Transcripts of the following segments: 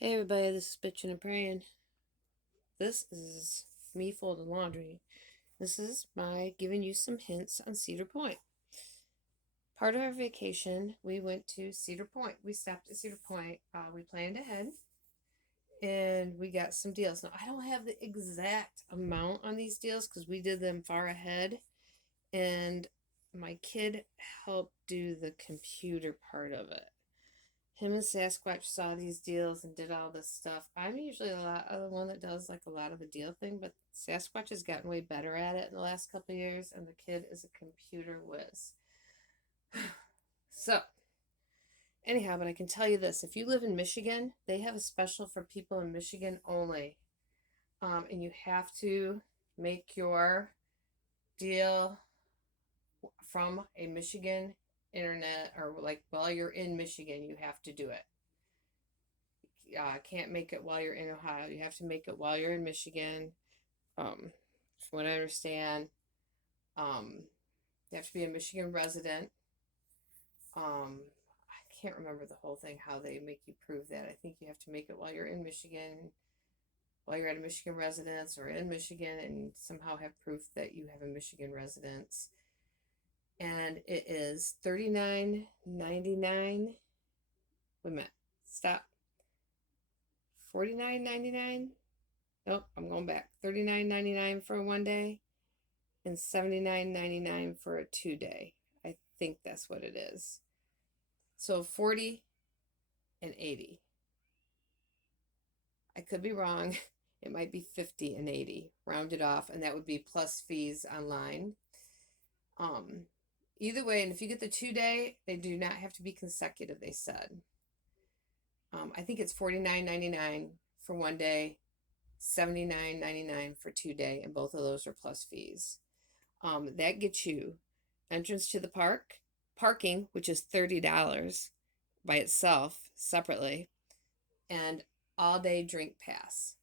Hey everybody, this is Bitchin' and Praying. This is me folding laundry. This is my giving you some hints on Cedar Point. Part of our vacation, we went to Cedar Point. We stopped at Cedar Point. We planned ahead and we got some deals. Now, I don't have the exact amount on these deals because we did them far ahead, and my kid helped do the computer part of it. Him and Sasquatch saw these deals and did all this stuff. I'm usually a lot of the one that does like a lot of the deal thing, but Sasquatch has gotten way better at it in the last couple of years, and the kid is a computer whiz. So, anyhow, but I can tell you this: if you live in Michigan, they have a special for people in Michigan only, and you have to make your deal from a Michigan internet, or like while you're in Michigan, you have to do it. Can't make it while you're in Ohio. You have to make it while you're in Michigan. From what I understand, um, you have to be a Michigan resident. I can't remember the whole thing, how they make you prove that. I think you have to make it while you're in Michigan, while you're at a Michigan residence or in Michigan, and somehow have proof that you have a Michigan residence. And it is $39.99. Wait a minute. Stop. $49.99. Nope, I'm going back. $39.99 for a 1 day and $79.99 for a 2 day. I think that's what it is. So 40 and 80. I could be wrong. It might be 50 and 80, rounded off, and that would be plus fees online. Um, Either way, and if you get the 2 day, they do not have to be consecutive, they said. I think it's $49.99 for 1 day, $79.99 for 2 day, and both of those are plus fees. That gets you entrance to the park, parking, which is $30 by itself separately, and all day drink pass.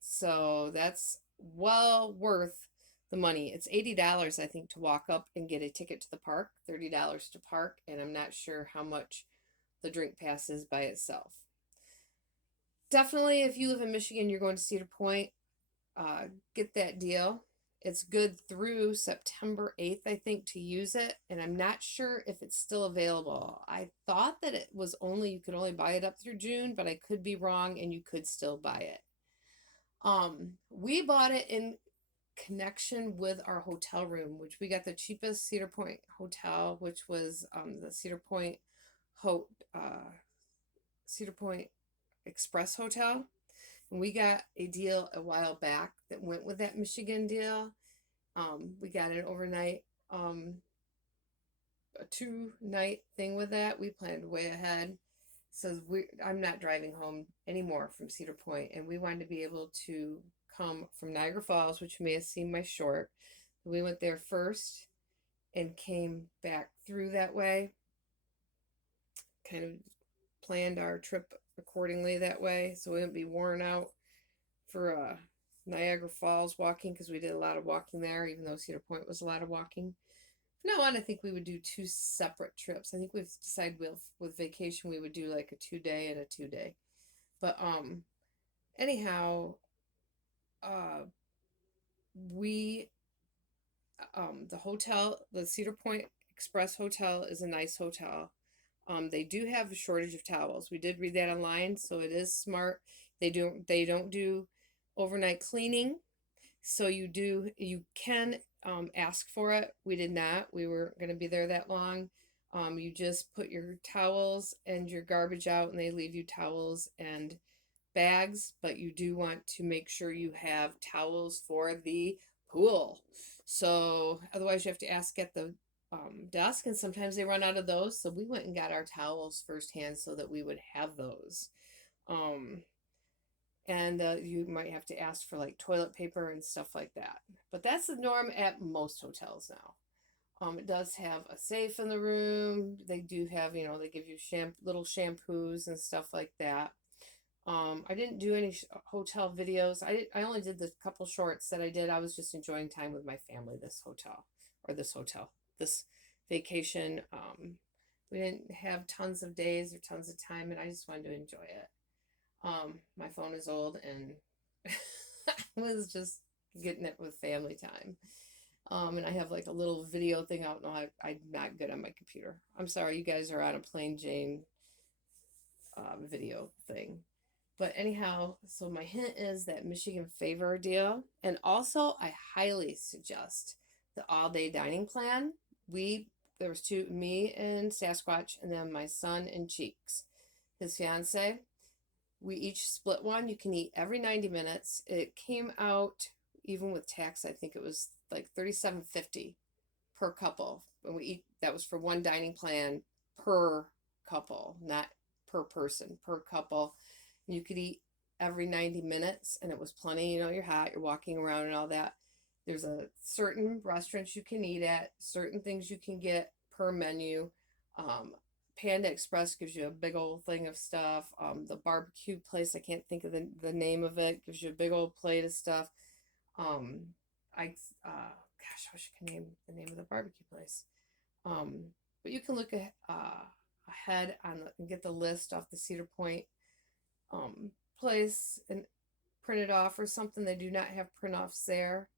So that's well worth the money. It's $80, I think, to walk up and get a ticket to the park, $30 to park, and I'm not sure how much the drink pass is by itself. Definitely, if you live in Michigan, you're going to Cedar Point, get that deal. It's good through September 8th, I think, to use it, and I'm not sure if it's still available. I thought that it was only, you could only buy it up through June, but I could be wrong, and you could still buy it. We bought it in connection with our hotel room, which we got the cheapest Cedar Point hotel, which was the Cedar Point Express Hotel. And we got a deal a while back that went with that Michigan deal. We got an overnight, a 2 night thing with that. We planned way ahead. So I'm not driving home anymore from Cedar Point, and we wanted to be able to come from Niagara Falls, which you may have seen my short. We went there first and came back through that way. Kind of planned our trip accordingly that way, so we wouldn't be worn out for Niagara Falls walking, because we did a lot of walking there, even though Cedar Point was a lot of walking. From now on, I think we would do 2 separate trips. I think we've decided with vacation we would do like a 2 day and a 2 day. But anyhow, we the hotel, the Cedar Point Express Hotel, is a nice hotel. They do have a shortage of towels. We did read that online, so it is smart. They don't do overnight cleaning, so you can ask for it. We did not. We weren't going to be there that long. You just put your towels and your garbage out, and they leave you towels and bags, but you do want to make sure you have towels for the pool. So otherwise, you have to ask at the desk, and sometimes they run out of those. So we went and got our towels firsthand so that we would have those. And you might have to ask for like toilet paper and stuff like that. But that's the norm at most hotels now. It does have a safe in the room. They do have, they give you little shampoos and stuff like that. I didn't do any hotel videos. I only did the couple shorts that I did. I was just enjoying time with my family this vacation. We didn't have tons of days or tons of time, and I just wanted to enjoy it. My phone is old and I was just getting it with family time. And I have like a little video thing out. No, I'm not good on my computer. I'm sorry, you guys are on a plain Jane video thing. But anyhow, so my hint is that Michigan Favor deal. And also, I highly suggest the all day dining plan. There was two, me and Sasquatch, and then my son and Cheeks, his fiance. We each split one. You can eat every 90 minutes. It came out, even with tax, I think it was like $37.50 per couple. And we eat, that was for one dining plan per couple, not per person, per couple. And you could eat every 90 minutes, and it was plenty. You know, you're hot, you're walking around and all that. There's a certain restaurants you can eat at, certain things you can get per menu. Panda Express gives you a big old thing of stuff. The barbecue place, I can't think of the name of it, gives you a big old plate of stuff. Gosh, I wish I could name the name of the barbecue place. But you can look ahead and get the list off the Cedar Point place and print it off or something. They do not have print offs there.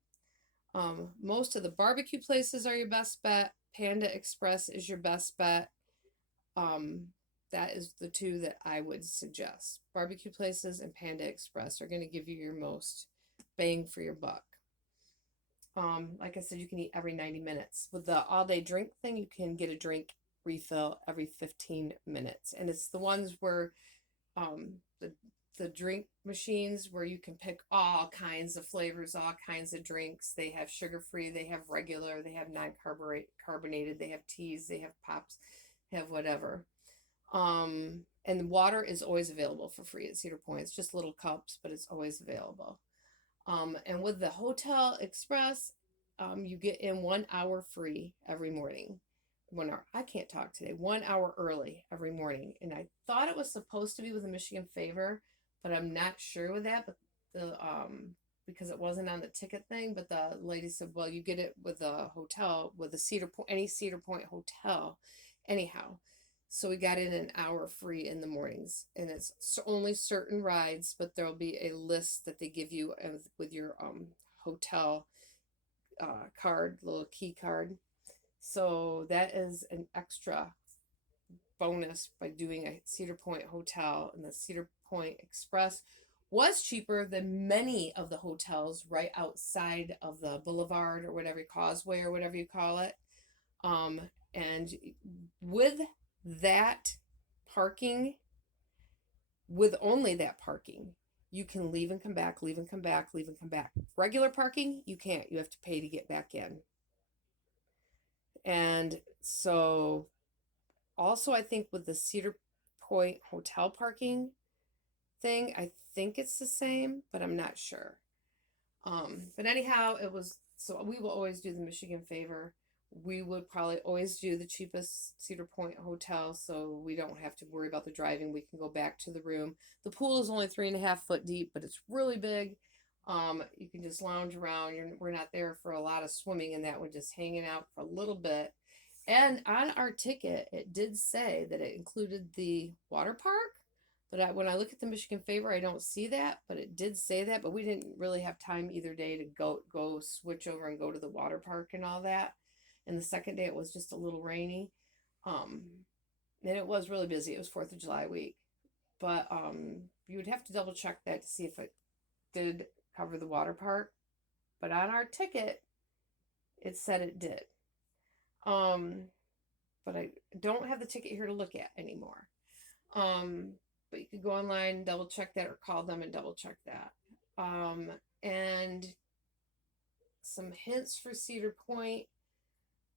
Most of the barbecue places are your best bet. Panda Express is your best bet. That is the two that I would suggest. Barbecue places and Panda Express are going to give you your most bang for your buck. Like I said, you can eat every 90 minutes. With the all day drink thing, you can get a drink refill every 15 minutes. And it's the ones where the drink machines where you can pick all kinds of flavors, all kinds of drinks. They have sugar free, they have regular, they have non-carbonated, they have teas, they have pops, they have whatever. And water is always available for free at Cedar Point. It's just little cups, but it's always available. And with the Hotel Express, you get in 1 hour free every morning. 1 hour. I can't talk today. 1 hour early every morning. And I thought it was supposed to be with the Michigan Favor, but I'm not sure with that. But the because it wasn't on the ticket thing. But the lady said, well, you get it with the hotel, with the Cedar Point, any Cedar Point hotel, anyhow. So we got in an hour free in the mornings, and it's only certain rides, but there'll be a list that they give you with your hotel card, little key card. So that is an extra bonus by doing a Cedar Point hotel, and the Cedar Point Express was cheaper than many of the hotels right outside of the boulevard or whatever, causeway or whatever you call it. And with that parking, with only that parking, you can leave and come back, leave and come back, leave and come back. Regular parking, you can't. You have to pay to get back in. And so also I think with the Cedar Point hotel parking thing, I think it's the same, but I'm not sure. But anyhow, it was, so we will always do the Michigan Favor. We would probably always do the cheapest Cedar Point hotel, so we don't have to worry about the driving. We can go back to the room. The pool is only 3.5 foot deep, but it's really big. You can just lounge around. We're not there for a lot of swimming and that. We're just hanging out for a little bit. And on our ticket, it did say that it included the water park. But when I look at the Michigan Favor, I don't see that. But it did say that. But we didn't really have time either day to go switch over and go to the water park and all that. And the second day, it was just a little rainy. And it was really busy. It was 4th of July week. But you would have to double check that to see if it did cover the water park. But on our ticket, it said it did. But I don't have the ticket here to look at anymore. But you could go online, double check that, or call them and double check that. And some hints for Cedar Point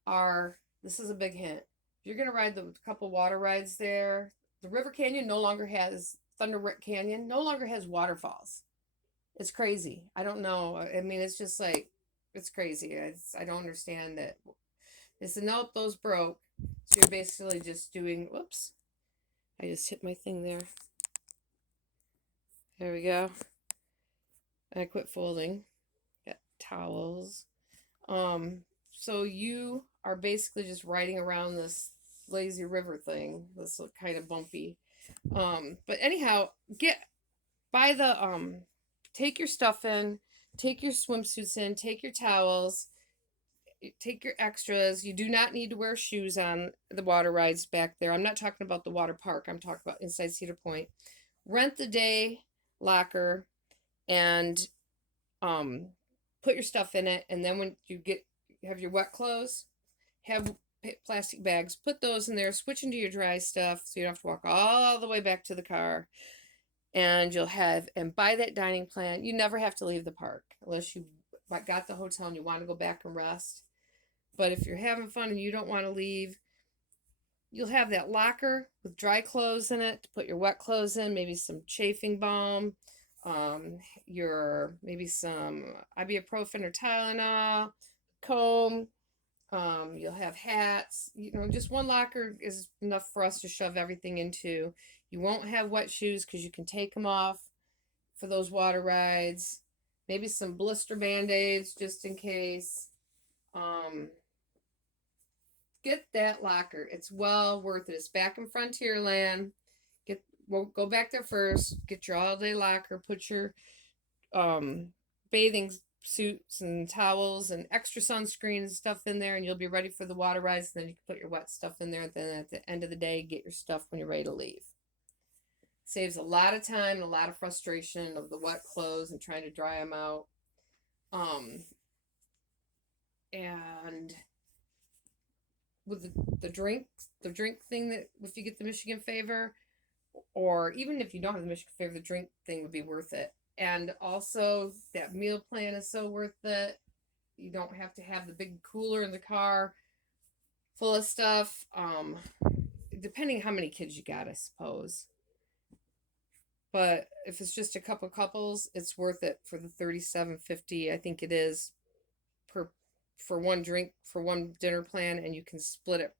are, this is a big hint. If you're going to ride the couple water rides there, the River Canyon no longer has, Thunder Canyon no longer has waterfalls. It's crazy. I don't know. I mean, it's just like, it's crazy. I don't understand it. They said, nope, those broke. So you're basically just doing, whoops. I just hit my thing there. There we go. I quit folding. Got towels. So you are basically just riding around this lazy river thing. This kind of bumpy. But anyhow, buy the take your stuff in, take your swimsuits in, take your towels, take your extras. You do not need to wear shoes on the water rides back there. I'm not talking about the water park. I'm talking about inside Cedar Point. Rent the day locker and um put your stuff in it, and then when you have your wet clothes, have plastic bags, put those in there, switch into your dry stuff so you don't have to walk all the way back to the car. And and buy that dining plan. You never have to leave the park unless you got the hotel and you want to go back and rest. But if you're having fun and you don't want to leave, you'll have that locker with dry clothes in it to put your wet clothes in, maybe some chafing balm, your maybe some ibuprofen or Tylenol, comb. You'll have hats. Just one locker is enough for us to shove everything into. You won't have wet shoes because you can take them off for those water rides. Maybe some blister band-aids just in case. Get that locker. It's well worth it. It's back in Frontierland. We'll go back there first. Get your all-day locker. Put your bathing suits and towels and extra sunscreen and stuff in there, and you'll be ready for the water rides. Then you can put your wet stuff in there. And then at the end of the day, get your stuff when you're ready to leave. Saves a lot of time and a lot of frustration of the wet clothes and trying to dry them out. And with the drink thing, that if you get the Michigan favor, or even if you don't have the Michigan favor, the drink thing would be worth it. And also that meal plan is so worth it. You don't have to have the big cooler in the car full of stuff. Depending how many kids you got, I suppose. But if it's just a couple couples, it's worth it for the $37.50. I think it is for one drink, for one dinner plan, and you can split it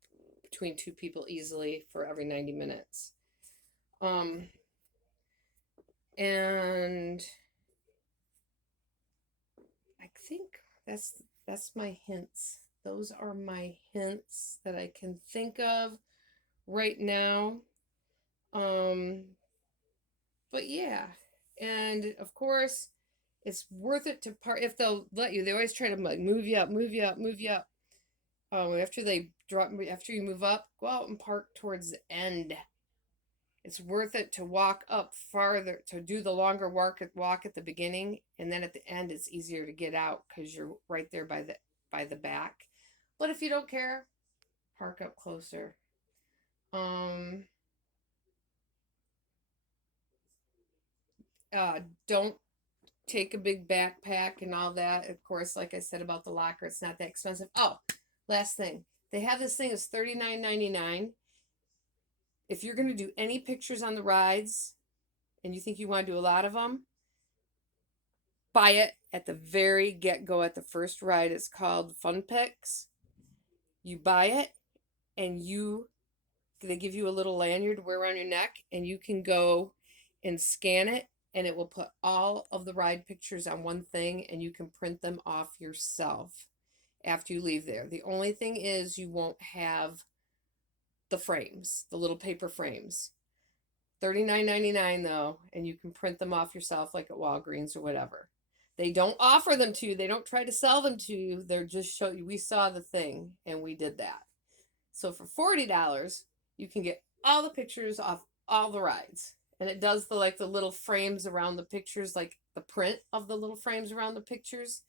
between two people easily for every 90 minutes. And I think that's my hints. Those are my hints that I can think of right now. But yeah, and of course, it's worth it to park if they'll let you. They always try to like move you up. After you move up, go out and park towards the end. It's worth it to walk up farther, to do the longer walk at the beginning, and then at the end it's easier to get out because you're right there by the back. But if you don't care, park up closer. Don't take a big backpack and all that. Of course, like I said about the locker, it's not that expensive. Oh, last thing. They have this thing that's $39.99. If you're going to do any pictures on the rides and you think you want to do a lot of them, buy it at the very get-go at the first ride. It's called Fun Pics. You buy it and they give you a little lanyard to wear around your neck, and you can go and scan it, and it will put all of the ride pictures on one thing, and you can print them off yourself after you leave there. The only thing is you won't have the frames, the little paper frames. $39.99 though, and you can print them off yourself like at Walgreens or whatever. They don't offer them to you. They don't try to sell them to you. They're just show you, we saw the thing and we did that. So for $40, you can get all the pictures off all the rides. And it does the little frames around the pictures, like the print of the little frames around the pictures,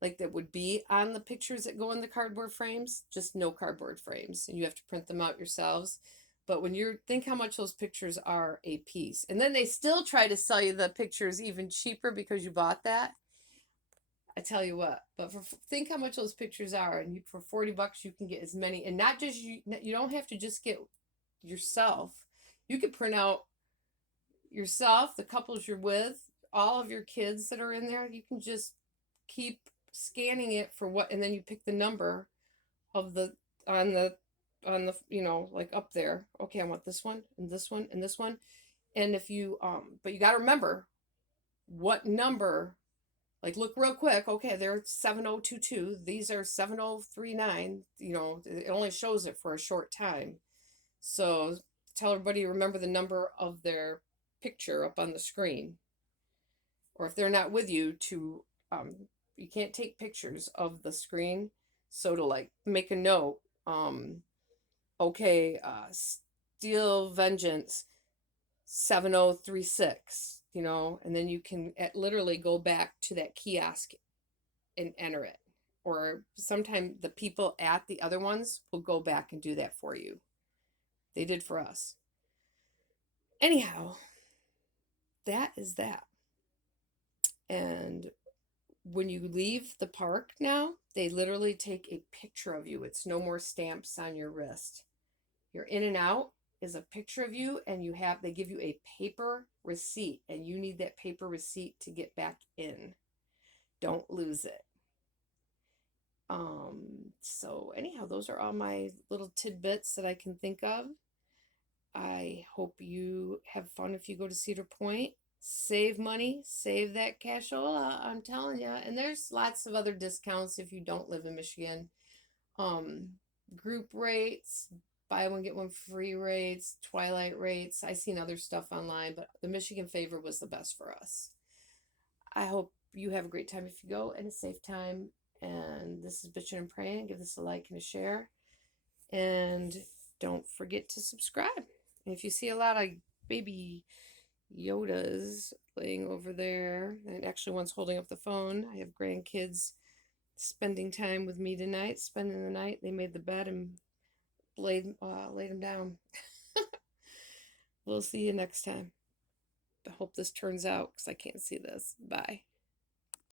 like that would be on the pictures that go in the cardboard frames, just no cardboard frames. And you have to print them out yourselves. But when think how much those pictures are a piece. And then they still try to sell you the pictures even cheaper because you bought that. I tell you what, but think how much those pictures are, and for $40 you can get as many, and not just you don't have to just get yourself. You could print out yourself, the couples you're with, all of your kids that are in there. You can just keep scanning it for what, and then you pick the number of on the like up there. Okay, I want this one and this one and this one. And if you but you got to remember what number. Like, look real quick. Okay, they're 7022. These are 7039. It only shows it for a short time. So tell everybody to remember the number of their picture up on the screen. or if they're not with you, to you can't take pictures of the screen, so to like make a note, okay, Steel Vengeance 7036, and then you can literally go back to that kiosk and enter it. Or sometimes the people at the other ones will go back and do that for you. They did for us. Anyhow, that is that. And when you leave the park now, they literally take a picture of you. It's no more stamps on your wrist. You're in and out is a picture of you, and they give you a paper receipt, and you need that paper receipt to get back in. Don't lose it. So anyhow, those are all my little tidbits that I can think of. I hope you have fun if you go to Cedar Point. Save money, save that cashola, I'm telling you. And there's lots of other discounts if you don't live in Michigan. Group rates, buy one get one free rates, twilight rates. I seen other stuff online, but the Michigan favor was the best for us. I hope you have a great time if you go, and a safe time. And this is Bitchin' and Praying. Give this a like and a share. And don't forget to subscribe. And if you see a lot of baby Yodas laying over there, and actually one's holding up the phone, I have grandkids spending time with me tonight, spending the night. They made the bed and laid them down. We'll see you next time. I hope this turns out because I can't see this. Bye.